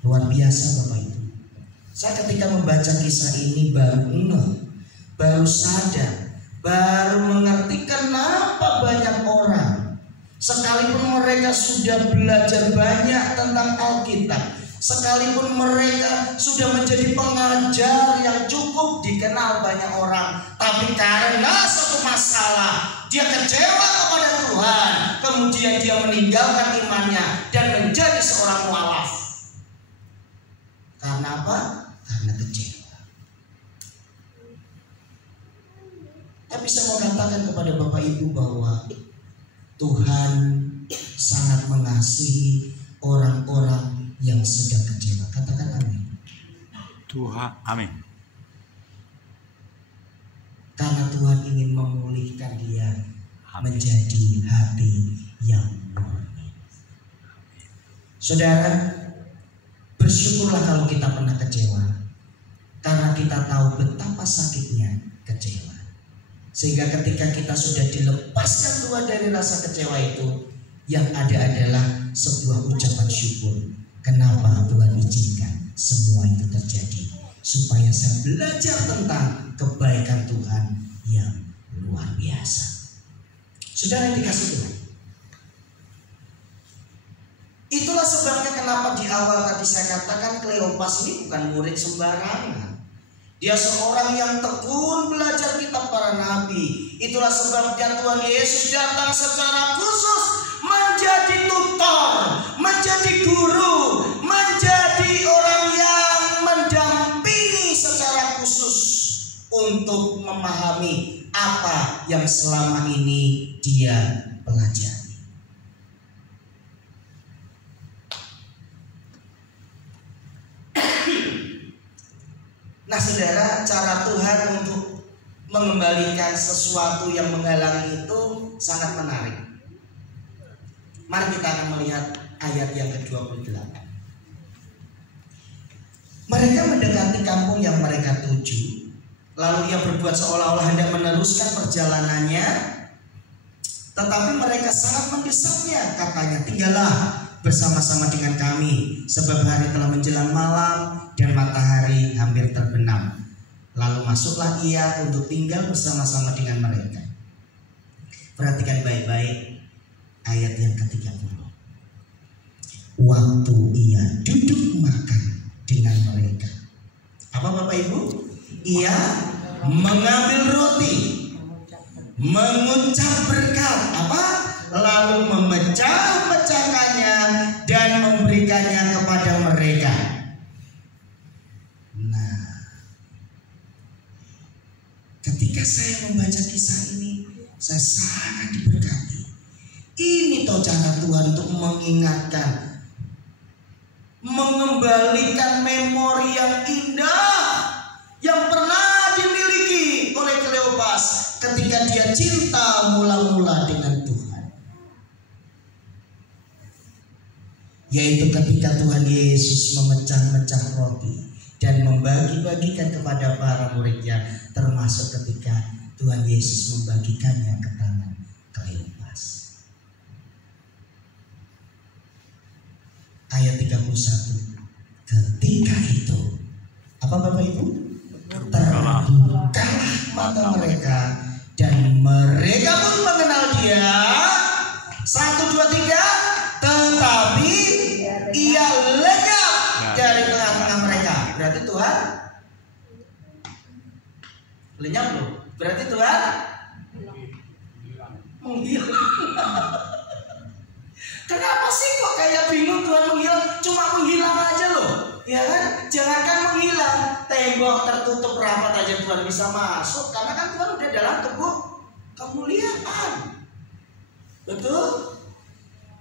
Luar biasa Bapak Ibu. Saya ketika membaca kisah ini baru sadar, baru mengerti kenapa banyak orang, sekalipun mereka sudah belajar banyak tentang Alkitab, sekalipun mereka sudah menjadi pengajar yang cukup dikenal banyak orang, tapi karena satu masalah dia kecewa kepada Tuhan, kemudian dia meninggalkan imannya dan menjadi seorang mualaf. Karena apa? Karena kecewa. Tapi saya mau katakan kepada Bapak Ibu bahwa Tuhan sangat mengasihi orang-orang yang sedang kecewa. Katakan amin. Tuhan, amin. Karena Tuhan ingin memulihkan dia menjadi hati yang murni. Saudara, bersyukurlah kalau kita pernah kecewa, karena kita tahu betapa sakitnya kecewa. Sehingga ketika kita sudah dilepaskan Tuhan dari rasa kecewa itu, yang ada adalah sebuah ucapan syukur. Kenapa Tuhan izinkan semua itu terjadi? Supaya saya belajar tentang kebaikan Tuhan yang luar biasa. Saudara yang dikasih Tuhan, itulah sebabnya kenapa di awal tadi saya katakan Kleopas ini bukan murid sembarangan. Dia seorang yang tekun belajar kitab para nabi. Itulah sebabnya Tuhan Yesus datang secara khusus menjadi tutor, menjadi guru, menjadi orang yang mendampingi secara khusus untuk memahami apa yang selama ini dia pelajari. Nah saudara, cara Tuhan untuk mengembalikan sesuatu yang menghalangi itu sangat menarik. Mari kita akan melihat ayat yang ke-28. Mereka mendekati kampung yang mereka tuju. Lalu ia berbuat seolah-olah hendak meneruskan perjalanannya, tetapi mereka sangat mendesaknya. Katanya, tinggallah bersama-sama dengan kami, sebab hari telah menjelang malam dan matahari hampir terbenam. Lalu masuklah ia untuk tinggal bersama-sama dengan mereka. Perhatikan baik-baik ayat yang ke-30. Waktu ia duduk makan dengan mereka, apa Bapak Ibu? Ia mengambil roti, mengucap berkat, apa? Lalu memecah-mecahkannya dan memberikannya kepada mereka. Nah, ketika saya membaca kisah ini, saya sangat diberkati. Ini toh cara Tuhan untuk mengingatkan, mengembalikan memori yang indah yang pernah dimiliki oleh Kleopas ketika dia cinta mula-mula dengan Tuhan, yaitu ketika Tuhan Yesus memecah-mecah roti dan membagi-bagikan kepada para muridnya, termasuk ketika Tuhan Yesus membagikannya ke tangan Kleopas. Ayat 31. Ketika itu, apa Bapak Ibu? Terbukalah mata mereka dan mereka pun mengenal dia. 1, 2, 3. Tetapi ia lenyap dari tengah-tengah mereka. Berarti Tuhan lenyap loh. Berarti Tuhan menghilang. Kenapa sih kok kayak bingung Tuhan menghilang? Cuma menghilang aja loh, ya kan? Jangankan menghilang, tembok tertutup rapat aja Tuhan bisa masuk, karena kan Tuhan udah dalam tubuh kemuliaan. Betul?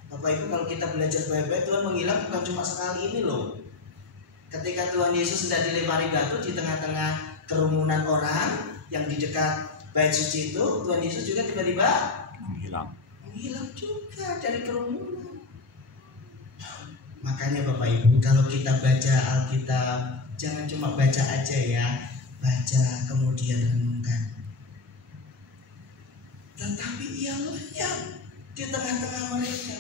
Bapak Ibu, kalau kita belajar baik-baik, Tuhan menghilang bukan cuma sekali ini loh. Ketika Tuhan Yesus sudah dilempari batu di tengah-tengah kerumunan orang yang di dekat bait suci itu, Tuhan Yesus juga tiba-tiba menghilang juga dari kerumunan. Makanya Bapak Ibu, kalau kita baca Alkitab, jangan cuma baca aja ya, baca kemudian renungkan. Tetapi ia lenyap di tengah-tengah mereka.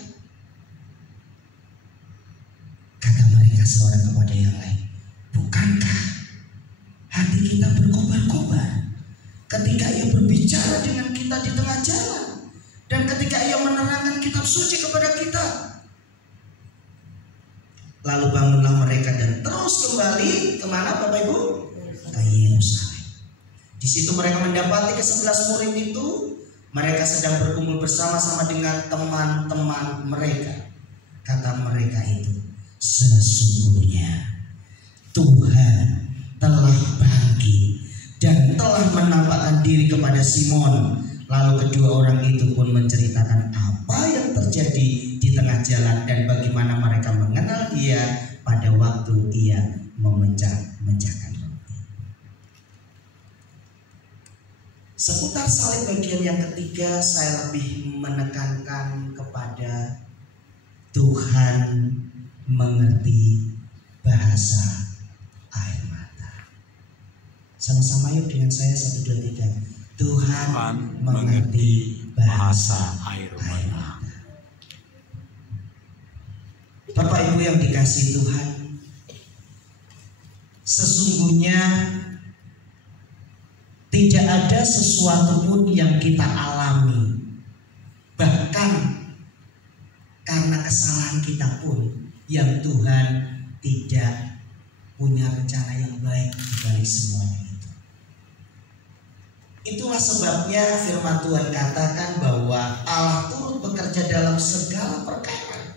Kata mereka, berkata seorang kepada yang lain, bukankah hati kita berkobar-kobar ketika ia berbicara dengan kita di tengah jalan dan ketika ia menerangkan kitab suci kepada kita? Lalu bangunlah mereka dan terus kembali kemana Bapak Ibu? Ke Yerusalem. Di situ mereka mendapati ke-11 murid itu. Mereka sedang berkumpul bersama-sama dengan teman-teman mereka. Kata mereka itu, sesungguhnya Tuhan telah bangkit dan telah menampakkan diri kepada Simon. Lalu kedua orang itu pun menceritakan apa yang terjadi di tengah jalan dan bagaimana mereka mengenal dia pada waktu ia memecahkan roti. Seputar salib bagian yang ketiga, saya lebih menekankan kepada Tuhan mengerti bahasa air mata. Sama-sama yuk dengan saya, 1, 2, 3. Tuhan mengerti bahasa air mata. Bapak Ibu yang dikasihi Tuhan, sesungguhnya tidak ada sesuatu pun yang kita alami, bahkan karena kesalahan kita pun, yang Tuhan tidak punya rencana yang baik di balik semuanya itu. Itulah sebabnya firman Tuhan katakan bahwa Allah turut bekerja dalam segala perkara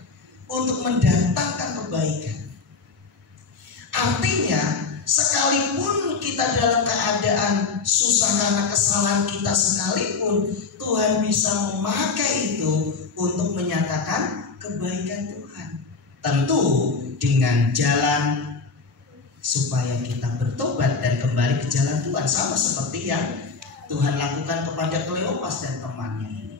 untuk mendatangkan kebaikan. Artinya, sekalipun kita dalam keadaan susah karena kesalahan kita sekalipun, Tuhan bisa memakai itu untuk menyatakan kebaikan Tuhan. Tentu dengan jalan supaya kita bertobat dan kembali ke jalan Tuhan, sama seperti yang Tuhan lakukan kepada Kleopas dan temannya ini.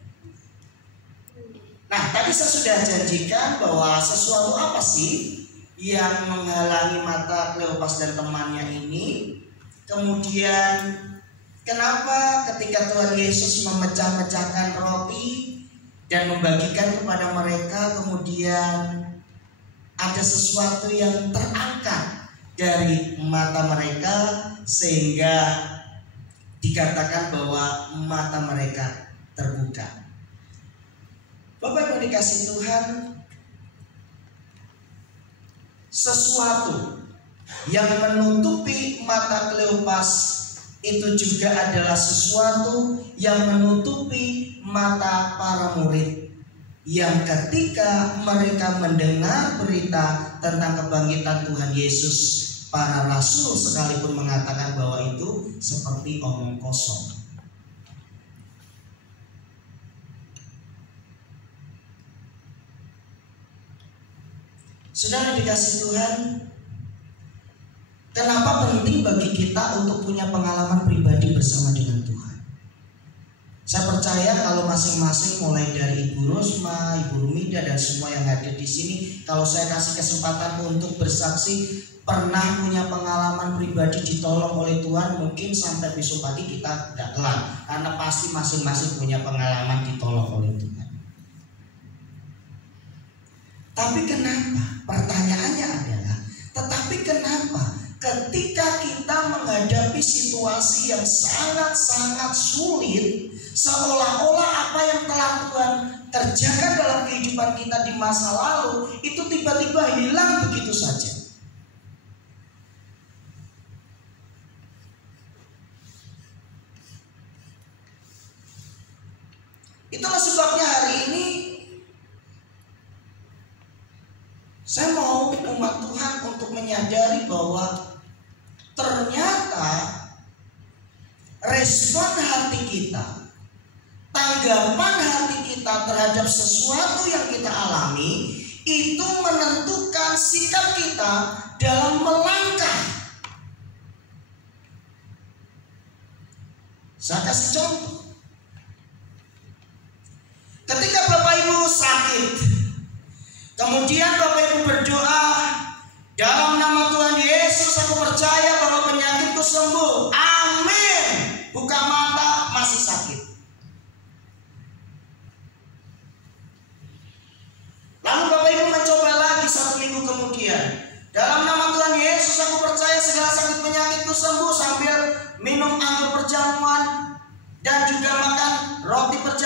Nah, tadi saya sudah janjikan bahwa sesuatu apa sih yang menghalangi mata Kleopas dan temannya ini. Kemudian kenapa ketika Tuhan Yesus memecah-mecahkan roti dan membagikan kepada mereka, kemudian ada sesuatu yang terangkat dari mata mereka sehingga dikatakan bahwa mata mereka terbuka. Bapak Ibu dikasihi Tuhan, sesuatu yang menutupi mata Kleopas itu juga adalah sesuatu yang menutupi mata para murid, yang ketika mereka mendengar berita tentang kebangkitan Tuhan Yesus, para rasul sekalipun mengatakan bahwa itu seperti omong kosong. Saudara dikasihi Tuhan, kenapa penting bagi kita untuk punya pengalaman pribadi bersama dengan Tuhan? Saya percaya kalau masing-masing mulai dari Ibu Rosma, Ibu Rumida dan semua yang hadir di sini, kalau saya kasih kesempatan untuk bersaksi pernah punya pengalaman pribadi ditolong oleh Tuhan, mungkin sampai besok pagi kita tidak kelar, karena pasti masing-masing punya pengalaman ditolong oleh Tuhan. Tapi kenapa? Pertanyaannya adalah, tetapi kenapa ketika kita menghadapi situasi yang sangat-sangat sulit, seolah-olah apa yang telah Tuhan kerjakan dalam kehidupan kita di masa lalu itu tiba-tiba hilang begitu saja? Itulah sebabnya hari ini saya mau umat Tuhan untuk menyadari bahwa ternyata respon hati kita, tanggapan hati kita terhadap sesuatu yang kita alami itu menentukan sikap kita dalam melangkah. Saya kasih contoh. Ketika Bapak Ibu sakit, kemudian Bapak Ibu berdoa, dalam nama Tuhan Yesus aku percaya bahwa penyakitku sembuh, amin. Buka mata, masih sakit. Lalu Bapak Ibu mencoba lagi 1 minggu kemudian,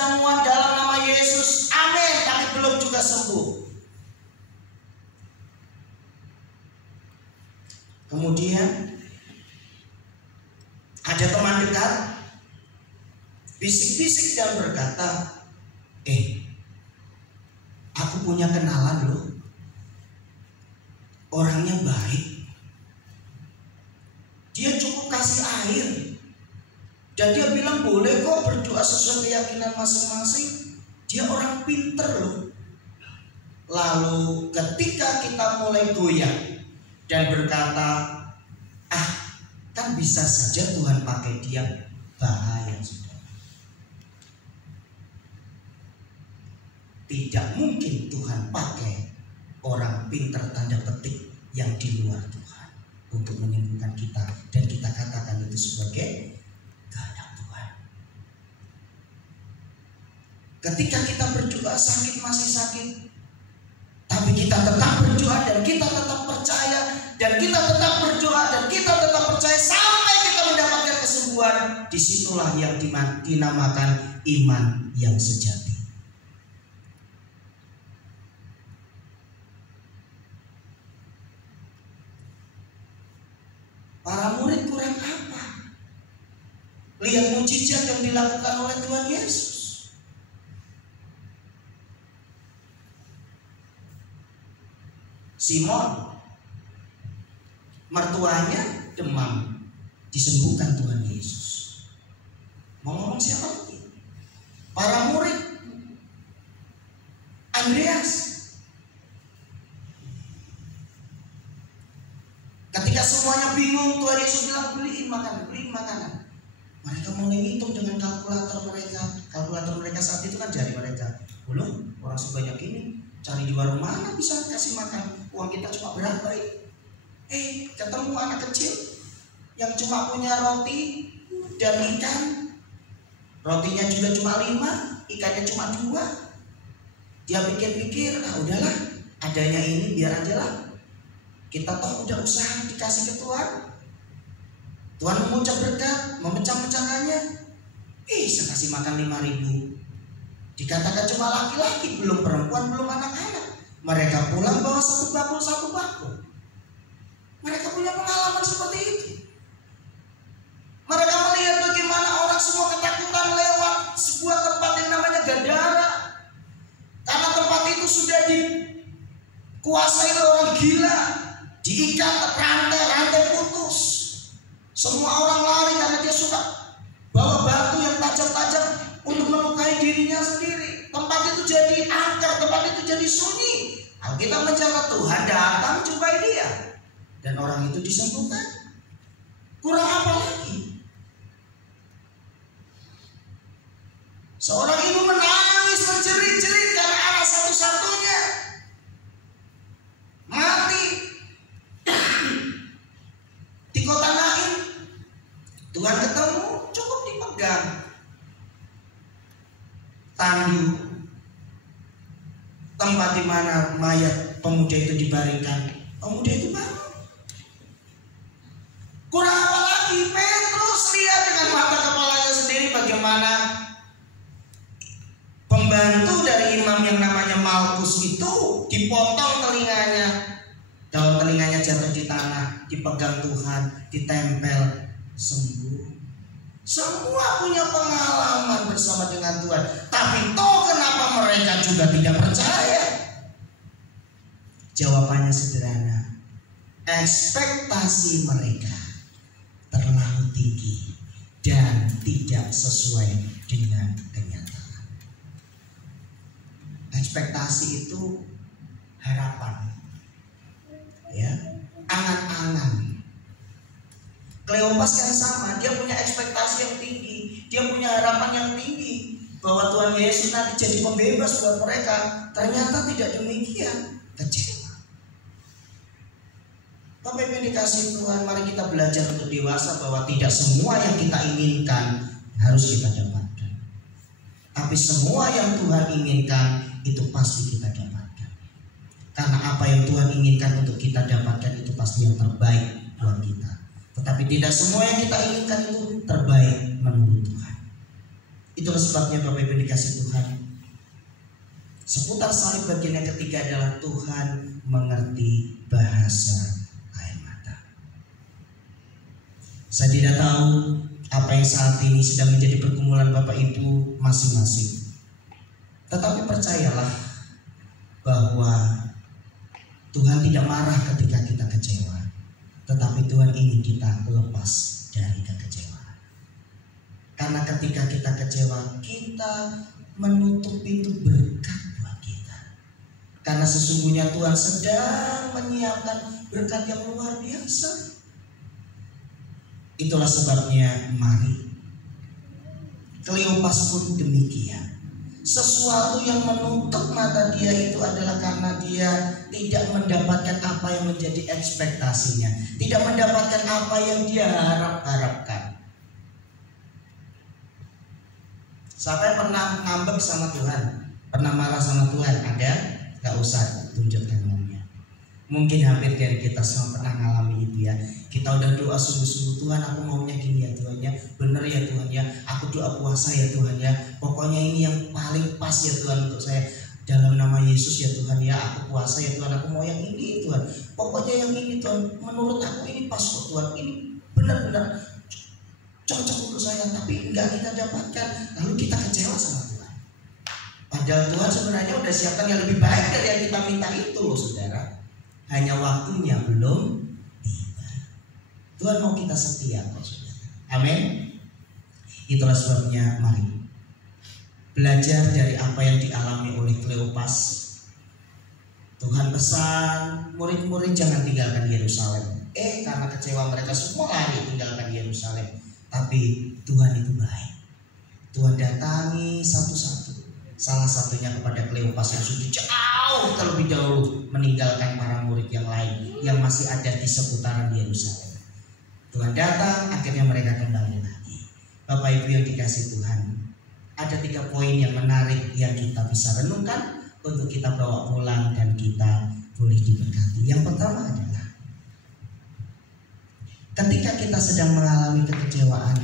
ramuan dalam nama Yesus, amin, tapi belum juga sembuh. Kemudian ada teman dekat bisik-bisik dan berkata, aku punya kenalan loh, orangnya baik, dia cukup kasih air, dan dia bilang boleh kok berdoa sesuai keyakinan masing-masing. Dia orang pinter loh. Lalu ketika kita mulai goyah dan berkata, kan bisa saja Tuhan pakai dia, bahaya sudah. Tidak mungkin Tuhan pakai orang pinter tanda petik yang di luar Tuhan untuk menyembuhkan kita, dan kita katakan itu sebagai kehendak Tuhan. Ketika kita berdoa sakit masih sakit, tapi kita tetap berdoa dan kita tetap percaya, dan kita tetap berdoa dan kita tetap percaya sampai kita mendapatkan kesembuhan. Disitulah yang dinamakan iman yang sejati. Para murid kurang apa? Lihat mujizat yang dilakukan oleh Tuhan Yesus. Simon, mertuanya demam, disembuhkan Tuhan Yesus. Mau ngomong siapa lagi? Para murid, Andreas, ketika semuanya bingung, Tuhan Yesus bilang beliin makanan. Mereka mulai ngitung dengan kalkulator mereka. Kalkulator mereka saat itu kan jari mereka. Belum, orang sebanyak ini cari di warung mana bisa kasih makan? Uang kita cuma berapa ini? Ketemu anak kecil yang cuma punya roti dan ikan. Rotinya juga cuma 5, ikannya cuma 2. Dia pikir-pikir, udahlah, adanya ini biar aja lah. Kita toh udah usaha dikasih ke Tuhan. Tuhan mengucap berkat, memecah-mecahkannya. Bisa kasih makan 5.000. Dikatakan cuma laki-laki, belum perempuan, belum anak-anak. Mereka pulang bawa satu bakul. Mereka punya pengalaman seperti itu. Mereka melihat bagaimana orang semua ketakutan lewat sebuah tempat yang namanya Gadara. Karena tempat itu sudah dikuasai oleh orang gila. Diikat rantai putus. Semua orang lari karena dia suka bawa batu yang tajam-tajam untuk melukai dirinya sendiri. Tempat itu jadi angker, tempat itu jadi sunyi. Alkitab mencatat Tuhan datang jumpai dia, dan orang itu disembuhkan. Kurang apa lagi? Seorang ibu menangis menjerit-jerit karena anak satu-satunya mati di kota Nain. Tuhan ketemu, cukup dipegang tandu tempat di mana mayat pemuda itu dibaringkan. Pemuda itu bangun. Kurang apa lagi? Petrus lihat dengan mata kepalanya sendiri bagaimana pembantu dari imam yang namanya Malkus itu dipotong telinganya, daun telinganya jatuh di tanah, dipegang Tuhan, ditempel, sembuh. Semua punya pengalaman bersama dengan Tuhan. Tapi toh kenapa mereka juga tidak percaya? Jawabannya sederhana. Ekspektasi mereka terlalu tinggi dan tidak sesuai dengan kenyataan. Ekspektasi itu harapan, ya, angan-angan. Kleopas yang sama, dia punya ekspektasi yang tinggi, dia punya harapan yang tinggi bahwa Tuhan Yesus nanti jadi pembebas buat mereka. Ternyata tidak demikian, kecewa. Bapak Ibu dikasih Tuhan, mari kita belajar untuk dewasa bahwa tidak semua yang kita inginkan harus kita dapatkan. Tapi semua yang Tuhan inginkan itu pasti kita dapatkan. Karena apa yang Tuhan inginkan untuk kita dapatkan itu pasti yang terbaik buat kita. Tetapi tidak semua yang kita inginkan itu terbaik menurut Tuhan. Itulah sebabnya Bapak Ibu dikasih Tuhan, seputar salib bagian yang ketiga adalah Tuhan mengerti bahasa air mata. Saya tidak tahu apa yang saat ini sedang menjadi pergumulan Bapak Ibu masing-masing, tetapi percayalah bahwa Tuhan tidak marah ketika kita kecewa, tetapi Tuhan ingin kita lepas dari kekecewaan. Karena ketika kita kecewa, kita menutup pintu berkat buat kita. Karena sesungguhnya Tuhan sedang menyiapkan berkat yang luar biasa. Itulah sebabnya mari, Kleopas pun demikian. Sesuatu yang menutup mata dia itu adalah karena dia tidak mendapatkan apa yang menjadi ekspektasinya, tidak mendapatkan apa yang dia harapkan. Siapa yang pernah ngambek sama Tuhan? Pernah marah sama Tuhan? Ada? Gak usah tunjuk tangannya. Mungkin hampir dari kita semua pernah ngalami itu ya. Kita udah doa sungguh-sungguh, Tuhan aku maunya gini ya Tuhan ya, bener ya Tuhan ya, aku doa puasa ya Tuhan ya, pokoknya ini yang paling pas ya Tuhan untuk saya. Dalam nama Yesus ya Tuhan ya, aku puasa ya Tuhan, aku mau yang ini Tuhan, pokoknya yang ini Tuhan, menurut aku ini pas kok Tuhan, ini benar-benar cocok untuk saya, tapi enggak kita dapatkan. Lalu kita kecewa sama Tuhan. Padahal Tuhan sebenarnya udah siapkan yang lebih baik dari yang kita minta itu loh saudara. Hanya waktunya belum tiba. Tuhan mau kita setia kok saudara. Amin. Itulah sebabnya mari belajar dari apa yang dialami oleh Kleopas. Tuhan pesan murid-murid jangan tinggalkan Yerusalem. Karena kecewa mereka semua lari tinggalkan Yerusalem. Tapi Tuhan itu baik. Tuhan datangi satu-satu. Salah satunya kepada Kleopas yang sudah jauh terlebih dahulu meninggalkan para murid yang lain yang masih ada di seputaran Yerusalem. Tuhan datang, akhirnya mereka kembali lagi. Bapak Ibu yang dikasih Tuhan, ada 3 poin yang menarik yang kita bisa renungkan untuk kita bawa pulang dan kita boleh diberkati. Yang pertama adalah ketika kita sedang mengalami kekecewaan,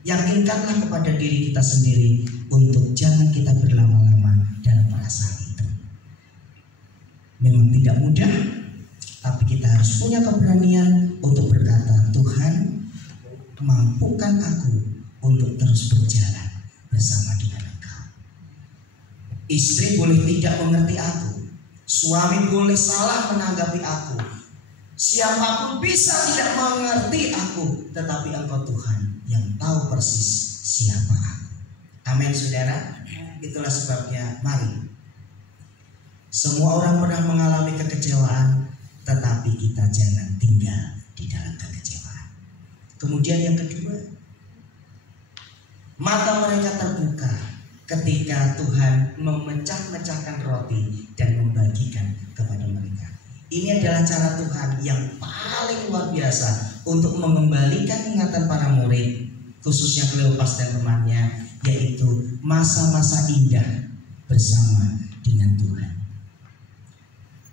yakinkanlah kepada diri kita sendiri untuk jangan kita berlama-lama dalam perasaan itu. Memang tidak mudah, tapi kita harus punya keberanian untuk berkata, Tuhan, mampukan aku untuk terus berjalan bersama dengan Engkau. Istri boleh tidak mengerti aku, suami boleh salah menanggapi aku, siapapun bisa tidak mengerti aku, tetapi Engkau Tuhan yang tahu persis siapa aku. Amin saudara. Itulah sebabnya mari, semua orang pernah mengalami kekecewaan, tetapi kita jangan tinggal di dalam kekecewaan. Kemudian yang kedua, mata mereka terbuka ketika Tuhan memecah-mecahkan roti dan membagikan kepada mereka. Ini adalah cara Tuhan yang paling luar biasa untuk mengembalikan ingatan para murid, khususnya Kleopas dan temannya, yaitu masa-masa indah bersama dengan Tuhan.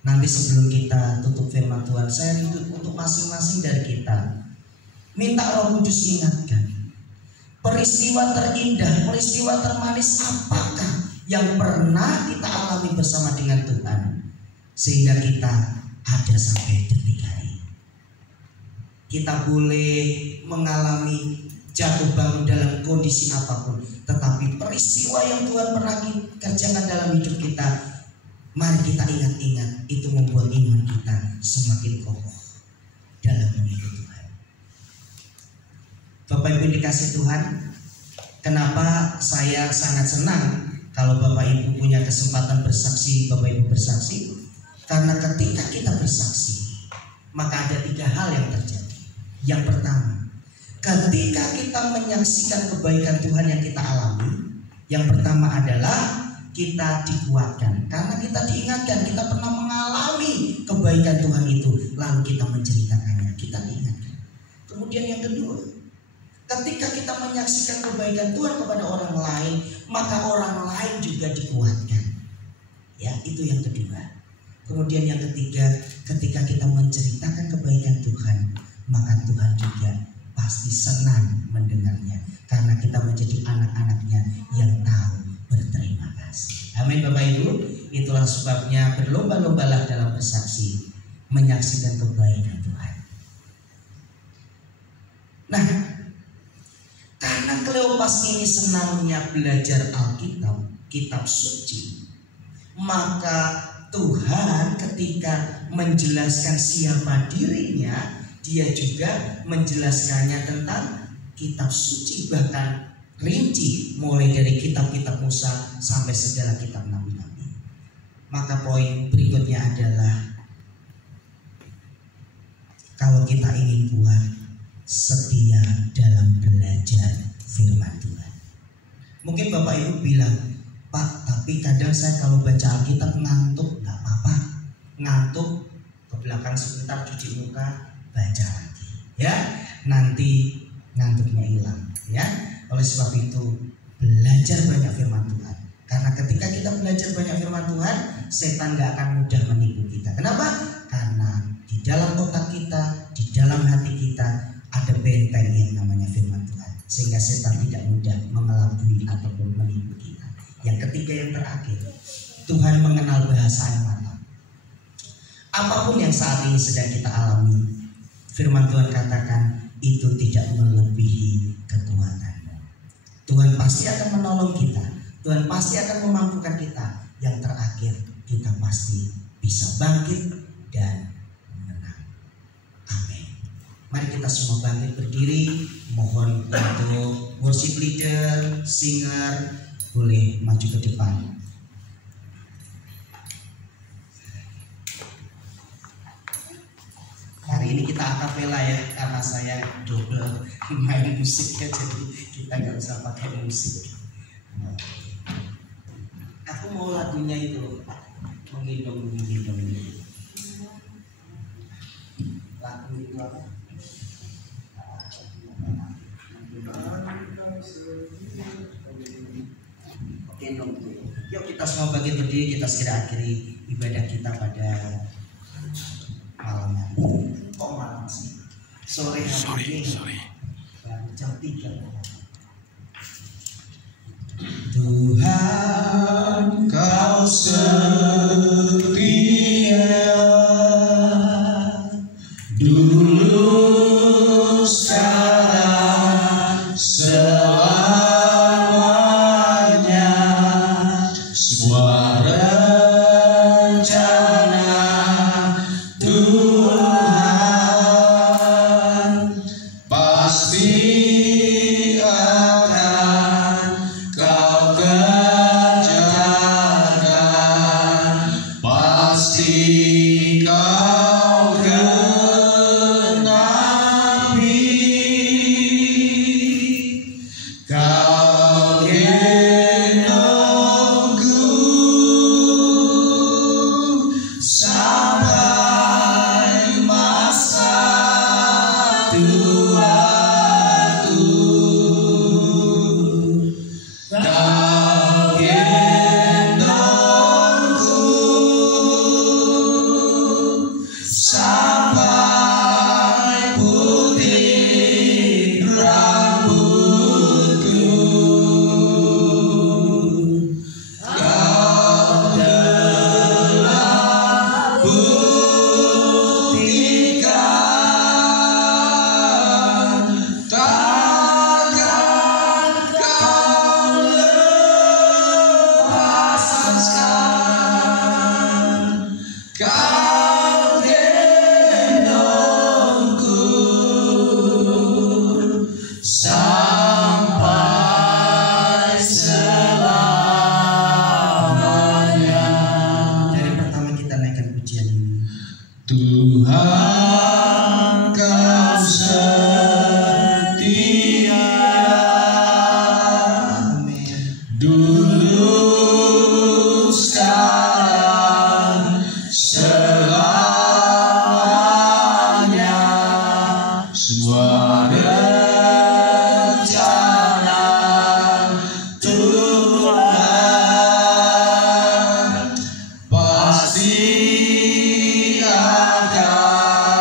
Nanti sebelum kita tutup firman Tuhan, saya rindu untuk masing-masing dari kita minta Roh Kudus ingatkan peristiwa terindah, peristiwa termanis apakah yang pernah kita alami bersama dengan Tuhan, sehingga kita ada sampai detik hari. Kita boleh mengalami jatuh bangun dalam kondisi apapun, tetapi peristiwa yang Tuhan pernah kerjakan dalam hidup kita, mari kita ingat-ingat, itu membuat iman kita semakin kokoh dalam mengikuti Tuhan. Bapak Ibu dikasih Tuhan, kenapa saya sangat senang kalau Bapak Ibu punya kesempatan bersaksi, Bapak Ibu bersaksi? Karena ketika kita bersaksi, maka ada 3 hal yang terjadi. Yang pertama, ketika kita menyaksikan kebaikan Tuhan yang kita alami, yang pertama adalah kita dikuatkan. Karena kita diingatkan, kita pernah mengalami kebaikan Tuhan itu, lalu kita menceritakannya, kita diingatkan. Kemudian yang kedua, ketika kita menyaksikan kebaikan Tuhan kepada orang lain, maka orang lain juga dikuatkan. Ya, itu yang kedua. Kemudian yang ketiga, ketika kita menceritakan kebaikan Tuhan, maka Tuhan juga pasti senang mendengarnya, karena kita menjadi anak-anaknya yang tahu berterima kasih. Amin Bapak Ibu. Itulah sebabnya berlomba-lombalah dalam bersaksi, menyaksikan kebaikan Tuhan. Nah, karena Kleopas ini senangnya belajar Alkitab, kitab suci, maka Tuhan ketika menjelaskan siapa dirinya, dia juga menjelaskannya tentang kitab suci, bahkan rinci, mulai dari kitab-kitab Musa sampai segala kitab nabi-nabi. Maka poin berikutnya adalah, kalau kita ingin kuat, setia dalam belajar firman Tuhan. Mungkin Bapak Ibu bilang, Pak, tapi kadang saya kalau baca Alkitab ngantuk. Gak apa-apa, ngantuk ke belakang sebentar, cuci muka, baca lagi, ya, nanti ngantuknya hilang, ya. Oleh sebab itu belajar banyak firman Tuhan, karena ketika kita belajar banyak firman Tuhan, setan gak akan mudah menipu kita. Kenapa? Karena di dalam otak kita, di dalam hati kita ada benteng yang namanya firman Tuhan, sehingga setan tidak mudah mengelabui ataupun menipu kita. Yang ketiga, yang terakhir, Tuhan mengenal bahasa mata. Apapun yang saat ini sedang kita alami, firman Tuhan katakan itu tidak melebihi kekuatanmu. Tuhan pasti akan menolong kita, Tuhan pasti akan memampukan kita. Yang terakhir, kita pasti bisa bangkit dan menang. Amin. Mari kita semua bangkit berdiri. Mohon untuk worship leader, singer boleh maju ke depan. Hari ini kita akapela ya, karena saya double main musik ya, jadi kita nggak usah pakai musik. Aku mau lagunya itu, menggendong. Lagu itu apa? Gendong. Yuk kita semua bangkit berdiri, kita segera akhiri ibadah kita pada malam hari. Kok malam sih? Sore hari ini. Baru jam 3. Tuhan, Kau setia dulu, sekarang, selamanya. Semua rencana Tuhan pasti akan Kau kerjakan, pasti Kau genapi. Kau gendongku sampai masa tuaku. Kau gendongku sampai putih rambutku. Kau telah buktikan, takkan Kau lepaskan. Kau gendongku sampai selamanya. Dari pertama kita naikkan pujian ini. Tuhan, Kau setia dulu, sekarang, selamanya. Semua rencana Tuhan pasti akan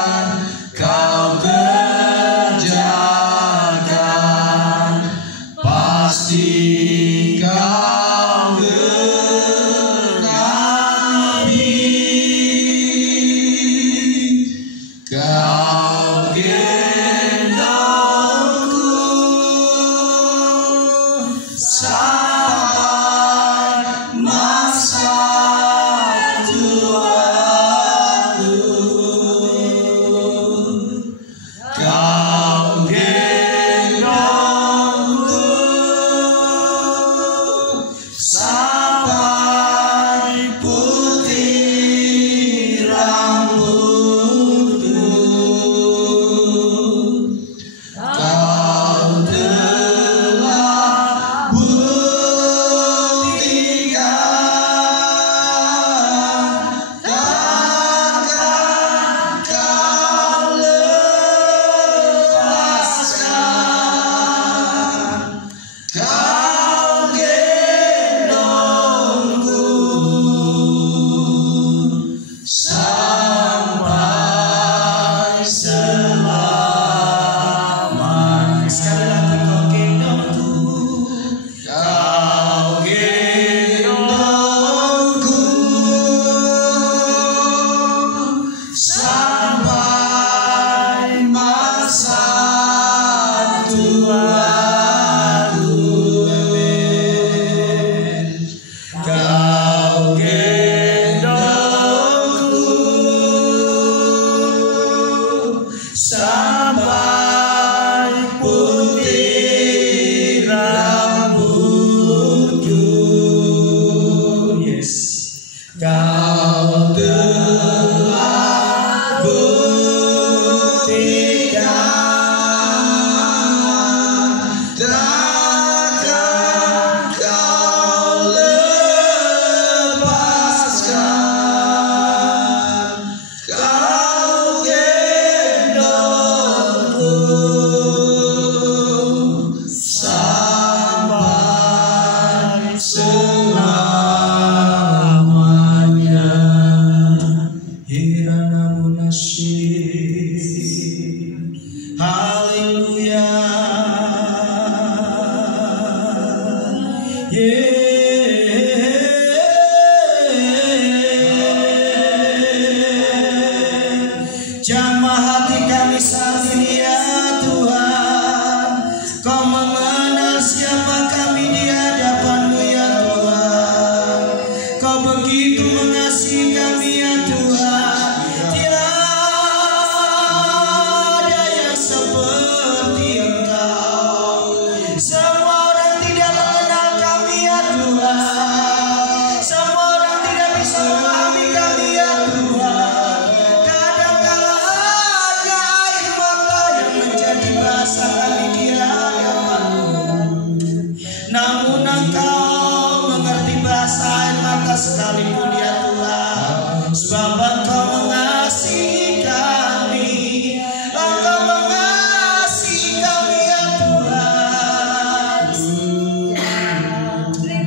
Sebab Engkau mengasihi kami, Engkau mengasihi kami ya Tuhan.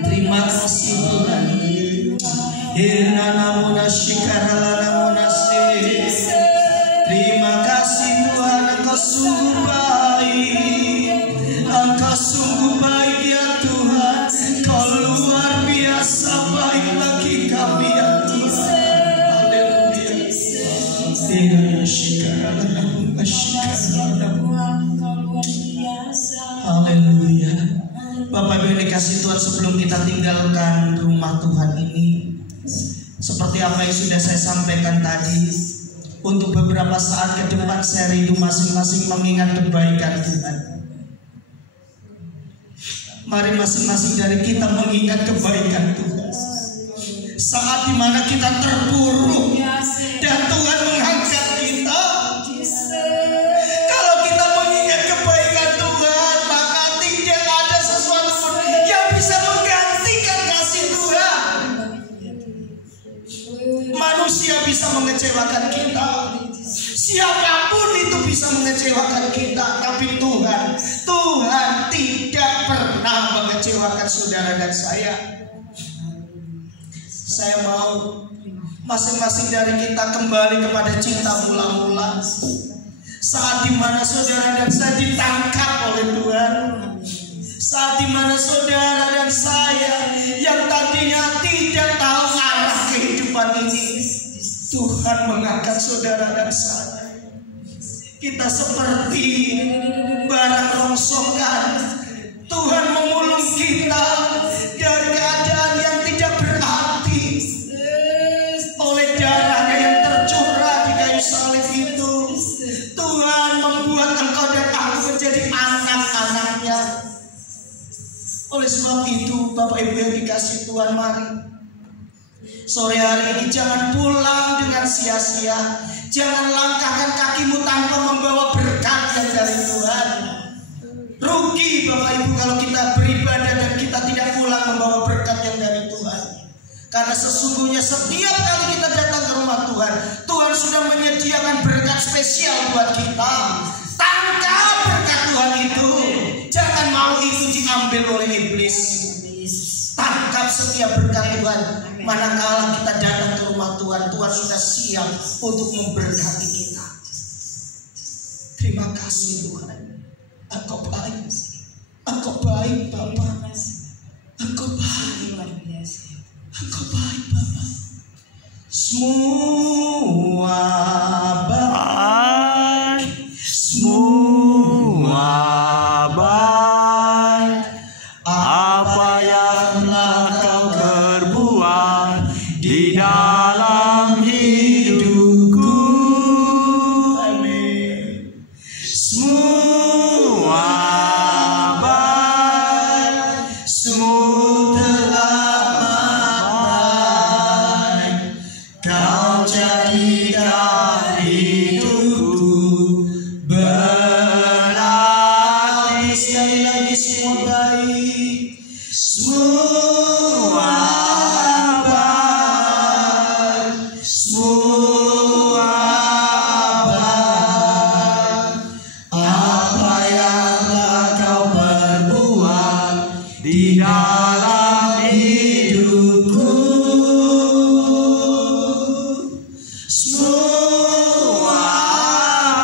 Terima kasih Tuhan. Irna namuna shikarala namuna se. Terima kasih Tuhan, Engkau sungguh baik, Engkau sungguh baik ya Tuhan. Kau luar biasa baik bagi kami ya Tuhan. Haleluya. Bapak Ibu yang dikasih Tuhan, sebelum kita tinggalkan rumah Tuhan ini, seperti apa yang sudah saya sampaikan tadi, untuk beberapa saat ke depan saya rindu masing-masing mengingat kebaikan Tuhan. Mari masing-masing dari kita mengingat kebaikan Tuhan. Saat dimana kita terpuruk dan Tuhan mengangkat kita, kalau kita mengingat kebaikan Tuhan, maka tidak ada sesuatu pun yang bisa menggantikan kasih Tuhan. Manusia bisa mengecewakan kita, siapapun itu bisa mengecewakan kita, tapi Tuhan tidak pernah mengecewakan saudara dan saya. Saya mau masing-masing dari kita kembali kepada cinta mula-mula, saat dimana saudara dan saya ditangkap oleh Tuhan, saat dimana saudara dan saya yang tadinya tidak tahu arah kehidupan ini, Tuhan mengangkat saudara dan saya. Kita seperti barang rongsokan, Tuhan memulung kita dari keadaan yang tidak berarti. Oleh darahnya yang tercurah di kayu salib itu, Tuhan membuat engkau dan aku menjadi anak-anaknya. Oleh sebab itu, Bapak Ibu yang dikasih Tuhan, mari sore hari ini jangan pulang dengan sia-sia. Jangan langkahkan kakimu tanpa membawa berkat yang dari Tuhan. Rugi Bapak Ibu kalau kita beribadah dan kita tidak pulang membawa berkat yang dari Tuhan. Karena sesungguhnya setiap kali kita datang ke rumah Tuhan, Tuhan sudah menyediakan berkat spesial buat kita. Tangkap berkat Tuhan itu. Jangan mau itu diambil oleh iblis. Tangkap setiap berkat Tuhan. Manakala kita datang ke rumah Tuhan, Tuhan sudah siap untuk memberkati kita. Terima kasih Tuhan. Engkau baik. Engkau baik Bapa. Engkau baik. Engkau baik Bapa. Semua baik. Semua baik. Apa yang telah Kau perbuat di dalam hidupku. Amin. Semua baik, semua teramat baik. Kau jadikan hidupku berarti. Sekali lagi semua baik, semua baik, semua baik. Apa yang telah Kau perbuat di dalam hidupku. Semua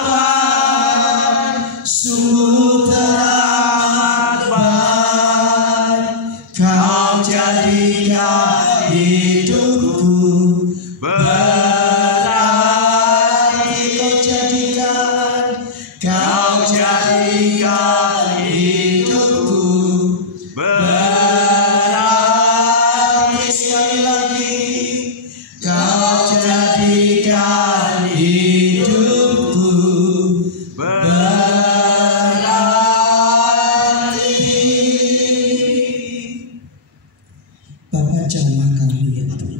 baik, sungguh teramat baik. Kau jadikan hidupku berarti. Kau jadikan hidupku berarti. Sekali lagi, Kau jadikan hidupku berarti. Bapa jamah kami ya Tuhan.